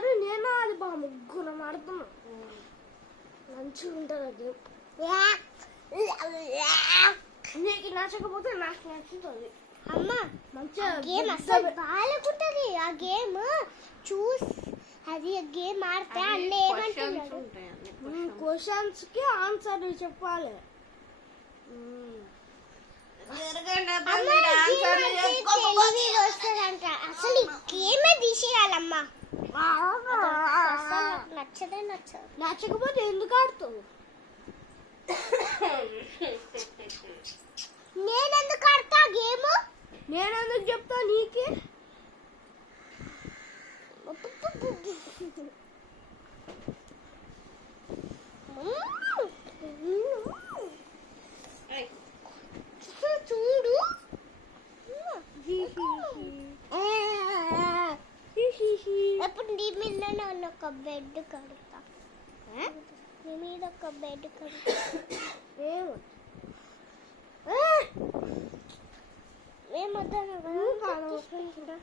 ఆడతారు, నేను అది బా ముగ్గురం ఆడుతున్నాం. మంచిగా ఉంటుంది అది. నీకు నచ్చకపోతే నాకు నచ్చుతుంది. అమ్మ మంచిగా గేమ్ అసలు బాగుంటుంది. ఆ గేమ్ చూసి అది గేమ్ ఆడితే అన్నీ ఏమంటున్నాడు, క్వశ్చన్స్ కి ఆన్సర్ చెప్పాలి. వస్తుందంట. అసలు ఈ గేమే తీసేయాలమ్మా. నచ్చదే నచ్చదు. నచ్చకపోతే ఎందుకు ఆడుతావు? నేనెందుకు ఆడతా గేమ్? నేనెందుకు చెప్తా నీకే? చూడు ఎప్పుడు నీ మీద ఒక బెడ్ కడతా, నీ మీద ఒక బెడ్ కడతా. ఏమొద్దాను కదా.